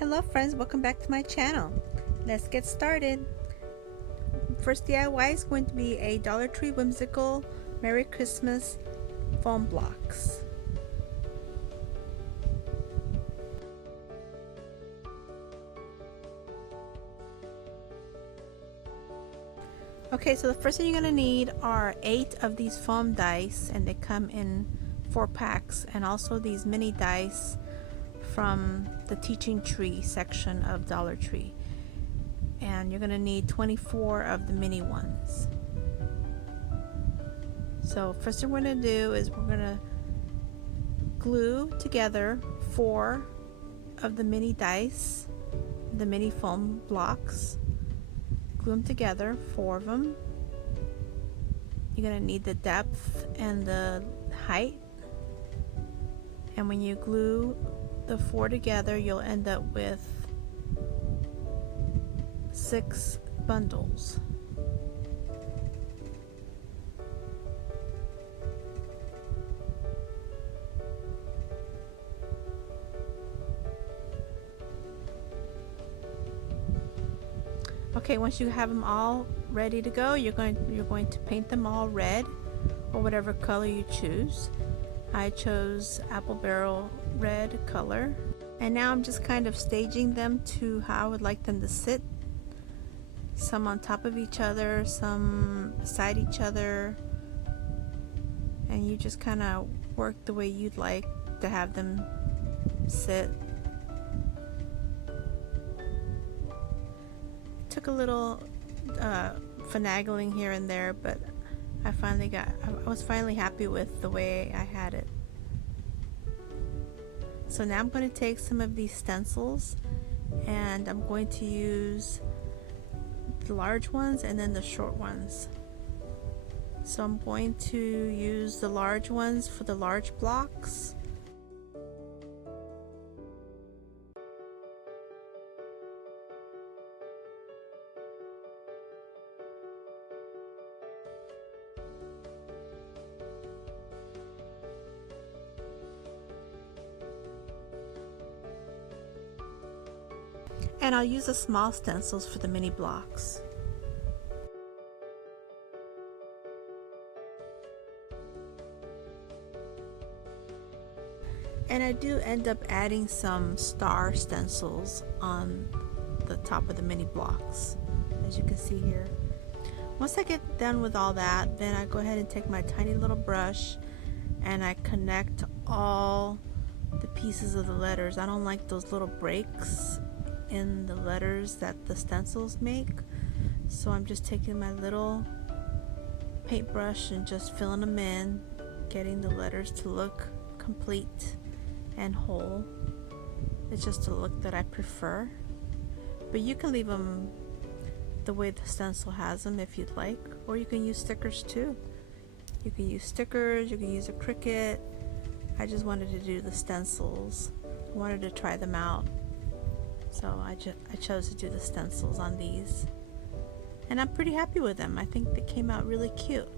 Hello friends, welcome back to my channel. Let's get started. First DIY is going to be a Dollar Tree Whimsical Merry Christmas foam blocks. Okay, so the first thing you're going to need are 8 of these foam dice, and they come in 4 packs, and also these mini dice from the Teaching Tree section of Dollar Tree. And you're going to need 24 of the mini ones. So first thing we're going to do is we're going to glue together 4 of the mini dice, the mini foam blocks. Glue them together, 4 of them. You're going to need the depth and the height. And when you glue the 4 together, you'll end up with 6 bundles. Okay, once you have them all ready to go, you're going to paint them all red or whatever color you choose. I chose apple barrel red color, and now I'm just kind of staging them to how I would like them to sit. Some on top of each other, some beside each other, and you just kind of work the way you'd like to have them sit. Took a little finagling here and there, but I was finally happy with the way I had it. So now I'm going to take some of these stencils, and I'm going to use the large ones and then the short ones. So I'm going to use the large ones for the large blocks. And I'll use the small stencils for the mini blocks. And I do end up adding some star stencils on the top of the mini blocks, as you can see here. Once I get done with all that, then I go ahead and take my tiny little brush and I connect all the pieces of the letters. I don't like those little breaks in the letters that the stencils make, so I'm just taking my little paintbrush and just filling them in, getting the letters to look complete and whole. It's just a look that I prefer, but you can leave them the way the stencil has them if you'd like, or you can use stickers too. You can use stickers, you can use a Cricut. I just wanted to do the stencils. I wanted to try them out, so I chose to do the stencils on these, and I'm pretty happy with them. I think they came out really cute.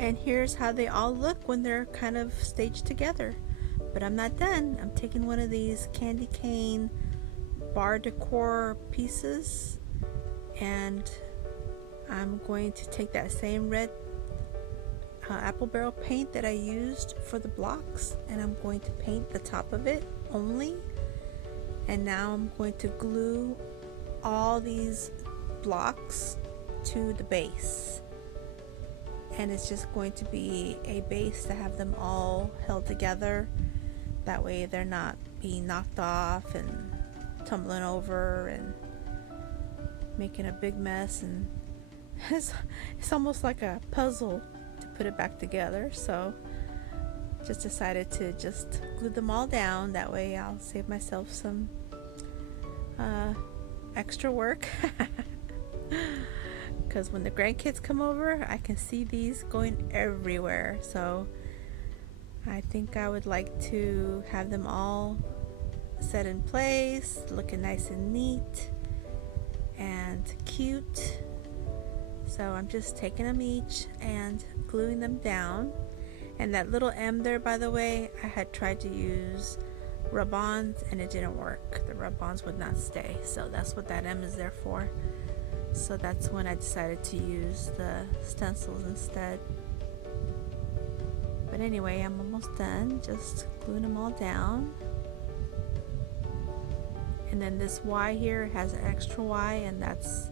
And here's how they all look when they're kind of staged together. But I'm not done. I'm taking one of these candy cane bar decor pieces, and I'm going to take that same red apple barrel paint that I used for the blocks, and I'm going to paint the top of it only. And now I'm going to glue all these blocks to the base, and it's just going to be a base to have them all held together. That way they're not being knocked off and tumbling over and making a big mess, and it's almost like a puzzle to put it back together. So just decided to just glue them all down. That way I'll save myself some extra work because when the grandkids come over, I can see these going everywhere. So I think I would like to have them all set in place, looking nice and neat and cute. So I'm just taking them each and gluing them down. And that little M there, by the way, I had tried to use rub-ons and it didn't work. The rub-ons would not stay, so that's what that M is there for. So that's when I decided to use the stencils instead. But anyway, I'm almost done, just gluing them all down. And then this Y here has an extra Y, and that's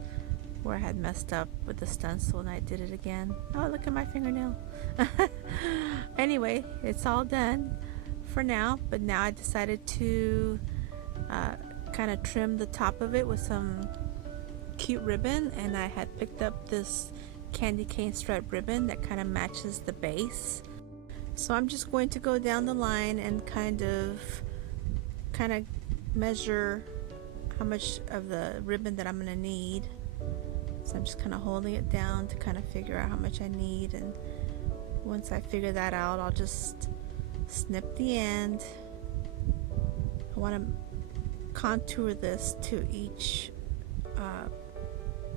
where I had messed up with the stencil and I did it again. Oh, look at my fingernail. Anyway, it's all done for now, but now I decided to kind of trim the top of it with some cute ribbon, and I had picked up this candy cane stripe ribbon that kind of matches the base. So I'm just going to go down the line and kind of measure how much of the ribbon that I'm going to need. So I'm just kind of holding it down to kind of figure out how much I need, and once I figure that out, I'll just snip the end. I want to contour this to each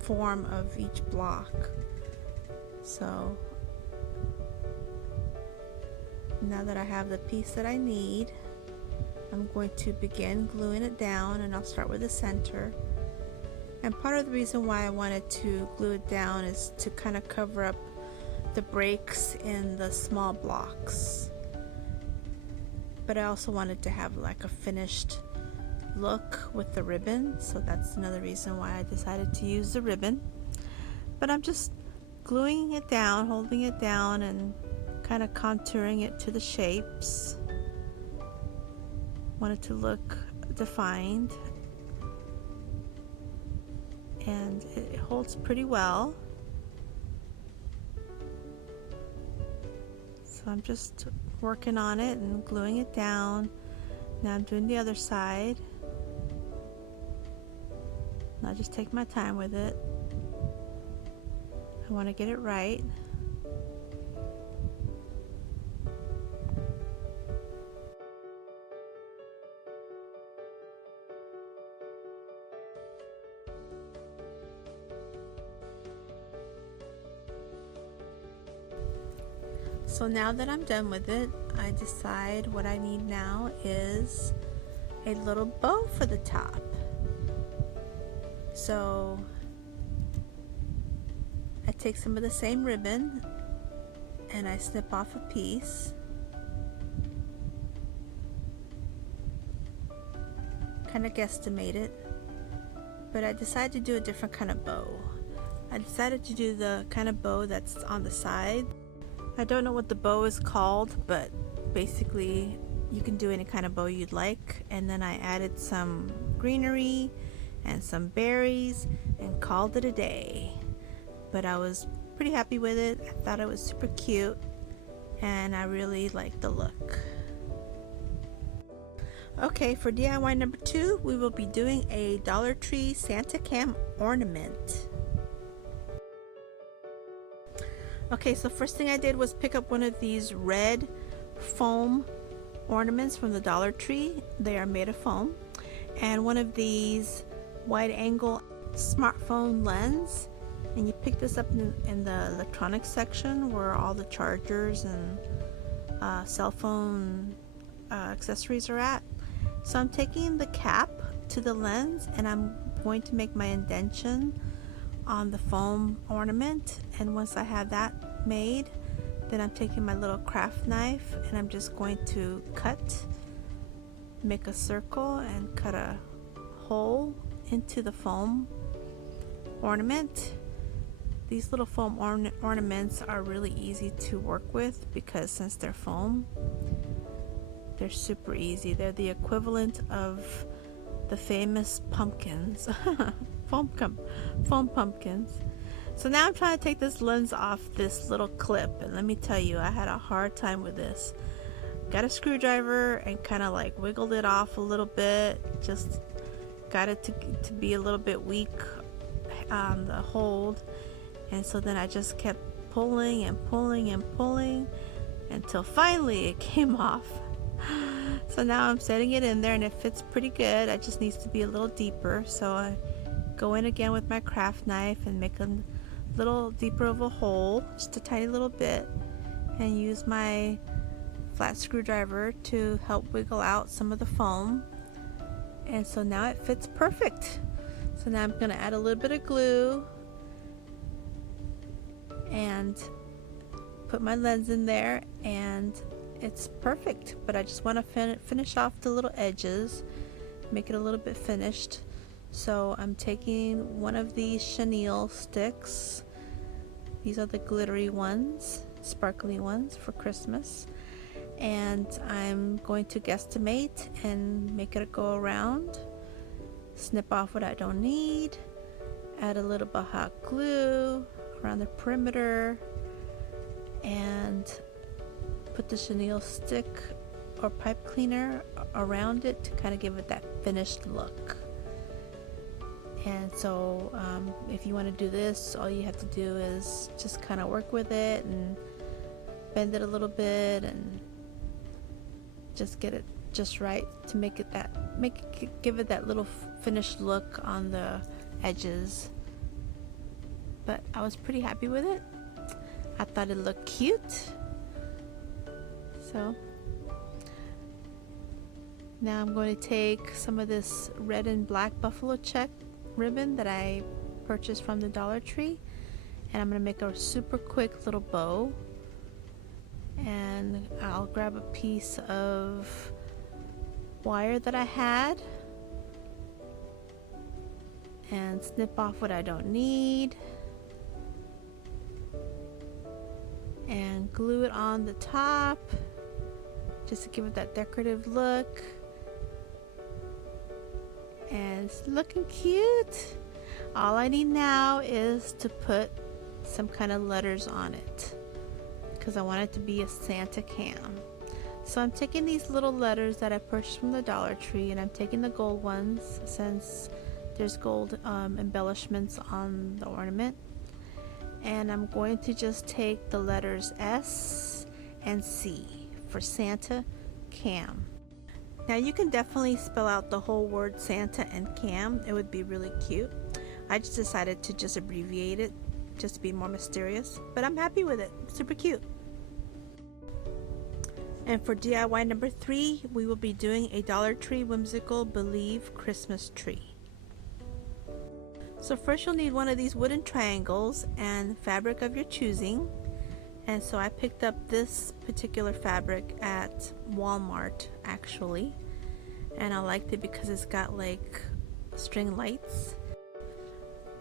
form of each block. So now that I have the piece that I need, I'm going to begin gluing it down, and I'll start with the center. And part of the reason why I wanted to glue it down is to kind of cover up the breaks in the small blocks. But I also wanted to have like a finished look with the ribbon, so that's another reason why I decided to use the ribbon. But I'm just gluing it down, holding it down, and kind of contouring it to the shapes. Want it to look defined, and it holds pretty well. So I'm just working on it and gluing it down. Now I'm doing the other side. And I'll just take my time with it. I want to get it right. So now that I'm done with it, I decide what I need now is a little bow for the top. So I take some of the same ribbon and I snip off a piece. Kind of guesstimate it, but I decided to do a different kind of bow. I decided to do the kind of bow that's on the side. I don't know what the bow is called, but basically you can do any kind of bow you'd like. And then I added some greenery and some berries and called it a day. But I was pretty happy with it. I thought it was super cute and I really liked the look. Okay, for DIY number 2, we will be doing a Dollar Tree Santa cam ornament. Okay, so first thing I did was pick up one of these red foam ornaments from the Dollar Tree. They are made of foam. And one of these wide angle smartphone lens. And you pick this up in the electronics section where all the chargers and cell phone accessories are at. So I'm taking the cap to the lens and I'm going to make my indentation on the foam ornament, and once I have that made, then I'm taking my little craft knife and I'm just going to make a circle and cut a hole into the foam ornament. These little foam ornaments are really easy to work with because since they're foam, they're super easy. They're the equivalent of the famous pumpkins, foam pumpkins. So now I'm trying to take this lens off this little clip, and let me tell you, I had a hard time with this. Got a screwdriver and kind of like wiggled it off a little bit, just got it to be a little bit weak on the hold, and so then I just kept pulling and pulling and pulling until finally it came off. So now I'm setting it in there and it fits pretty good. It just needs to be a little deeper, so I go in again with my craft knife and make a little deeper of a hole, just a tiny little bit, and use my flat screwdriver to help wiggle out some of the foam. And so now it fits perfect. So now I'm going to add a little bit of glue and put my lens in there, and it's perfect. But I just want to finish off the little edges, make it a little bit finished. So I'm taking one of these chenille sticks. These are the glittery ones, sparkly ones for Christmas. And I'm going to guesstimate and make it go around. Snip off what I don't need. Add a little bit of hot glue around the perimeter. And put the chenille stick or pipe cleaner around it to kind of give it that finished look. And so if you want to do this, all you have to do is just kind of work with it and bend it a little bit and just get it just right to give it that little finished look on the edges. But I was pretty happy with it. I thought it looked cute. So now I'm going to take some of this red and black buffalo check ribbon that I purchased from the Dollar Tree, and I'm going to make a super quick little bow. And I'll grab a piece of wire that I had and snip off what I don't need and glue it on the top just to give it that decorative look. And it's looking cute. All I need now is to put some kind of letters on it, because I want it to be a Santa cam. So I'm taking these little letters that I purchased from the Dollar Tree, and I'm taking the gold ones since there's gold embellishments on the ornament. And I'm going to just take the letters S and C for Santa Cam. Now you can definitely spell out the whole word Santa and Cam. It would be really cute. I just decided to just abbreviate it just to be more mysterious, but I'm happy with it. Super cute. And for DIY number 3, we will be doing a Dollar Tree Whimsical Believe Christmas tree. So first you'll need one of these wooden triangles and fabric of your choosing. And so I picked up this particular fabric at Walmart actually, and I liked it because it's got like string lights.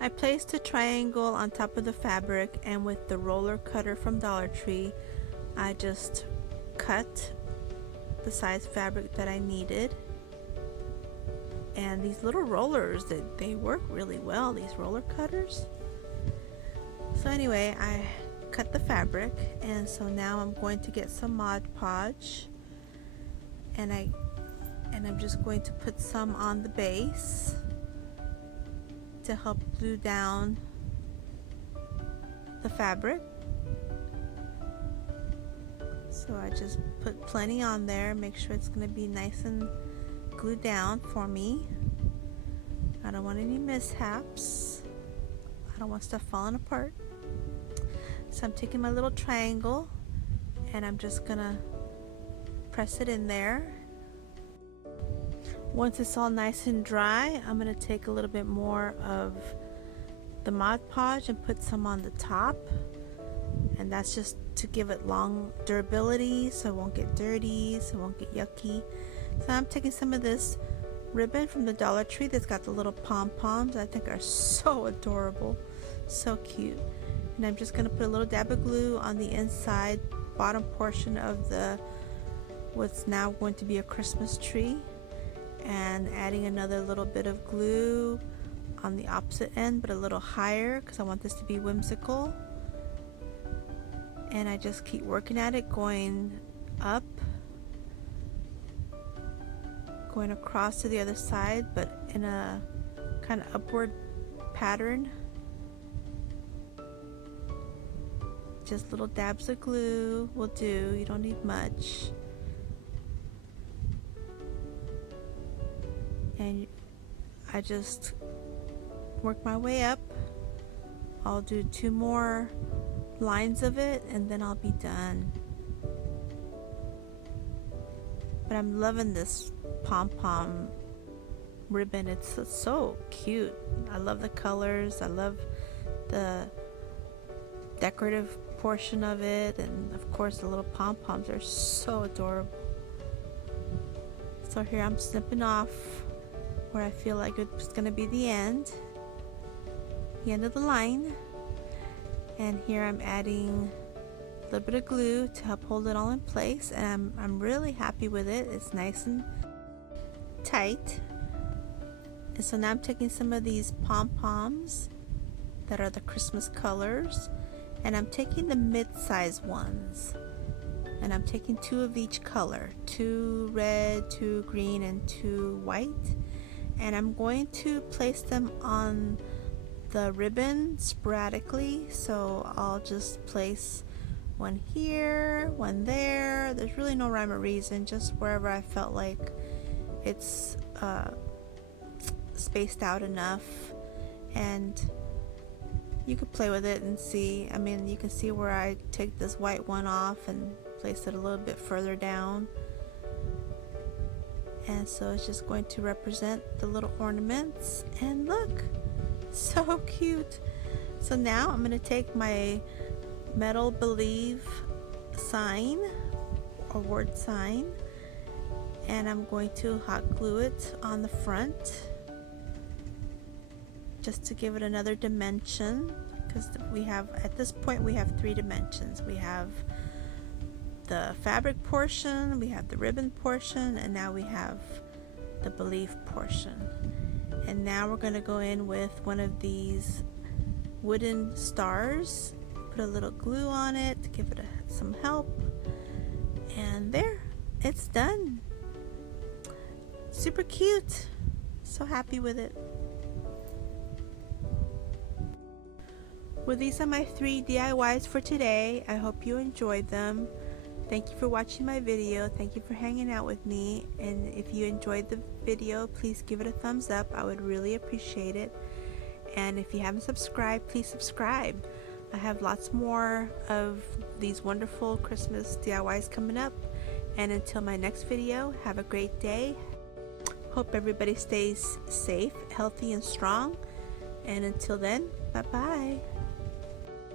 I placed a triangle on top of the fabric, and with the roller cutter from Dollar Tree I just cut the size fabric that I needed. And these little rollers, they work really well, these roller cutters. So anyway, I cut the fabric, and so now I'm going to get some Mod Podge, and I'm just going to put some on the base to help glue down the fabric. So I just put plenty on there, make sure it's going to be nice and glued down for me. I don't want any mishaps. I don't want stuff falling apart. So I'm taking my little triangle and I'm just gonna press it in there. Once it's all nice and dry, I'm gonna take a little bit more of the Mod Podge and put some on the top, and that's just to give it long durability so it won't get dirty, so it won't get yucky. So I'm taking some of this ribbon from the Dollar Tree that's got the little pom-poms. I think are so adorable, so cute. And I'm just gonna put a little dab of glue on the inside bottom portion of the what's now going to be a Christmas tree, and adding another little bit of glue on the opposite end but a little higher because I want this to be whimsical. And I just keep working at it, going up, going across to the other side, but in a kind of upward pattern. Just little dabs of glue will do, you don't need much. And I just work my way up. I'll do 2 more lines of it and then I'll be done. But I'm loving this pom-pom ribbon. It's so cute. I love the colors. I love the decorative portion of it, and of course the little pom-poms are so adorable. So here I'm snipping off where I feel like it's gonna be the end of the line, and here I'm adding a little bit of glue to help hold it all in place, and I'm really happy with it. It's nice and tight. And so now I'm taking some of these pom-poms that are the Christmas colors, and I'm taking the mid-size ones, and I'm taking 2 of each color, 2 red, 2 green, and 2 white, and I'm going to place them on the ribbon sporadically. So I'll just place one here, one there. There's really no rhyme or reason, just wherever I felt like it's spaced out enough. And you could play with it and see. I mean, you can see where I take this white one off and place it a little bit further down. And so it's just going to represent the little ornaments. And look, so cute. So now I'm going to take my metal believe sign or word sign, and I'm going to hot glue it on the front just to give it another dimension, because we have, at this point, we have 3 dimensions. We have the fabric portion, we have the ribbon portion, and now we have the belief portion. And now we're going to go in with one of these wooden stars, put a little glue on it to give it some help, and there, it's done. Super cute. So happy with it. Well, these are my 3 DIYs for today. I hope you enjoyed them. Thank you for watching my video. Thank you for hanging out with me. And if you enjoyed the video, please give it a thumbs up. I would really appreciate it. And if you haven't subscribed, please subscribe. I have lots more of these wonderful Christmas DIYs coming up. And until my next video, have a great day. Hope everybody stays safe, healthy, and strong. And until then, bye-bye.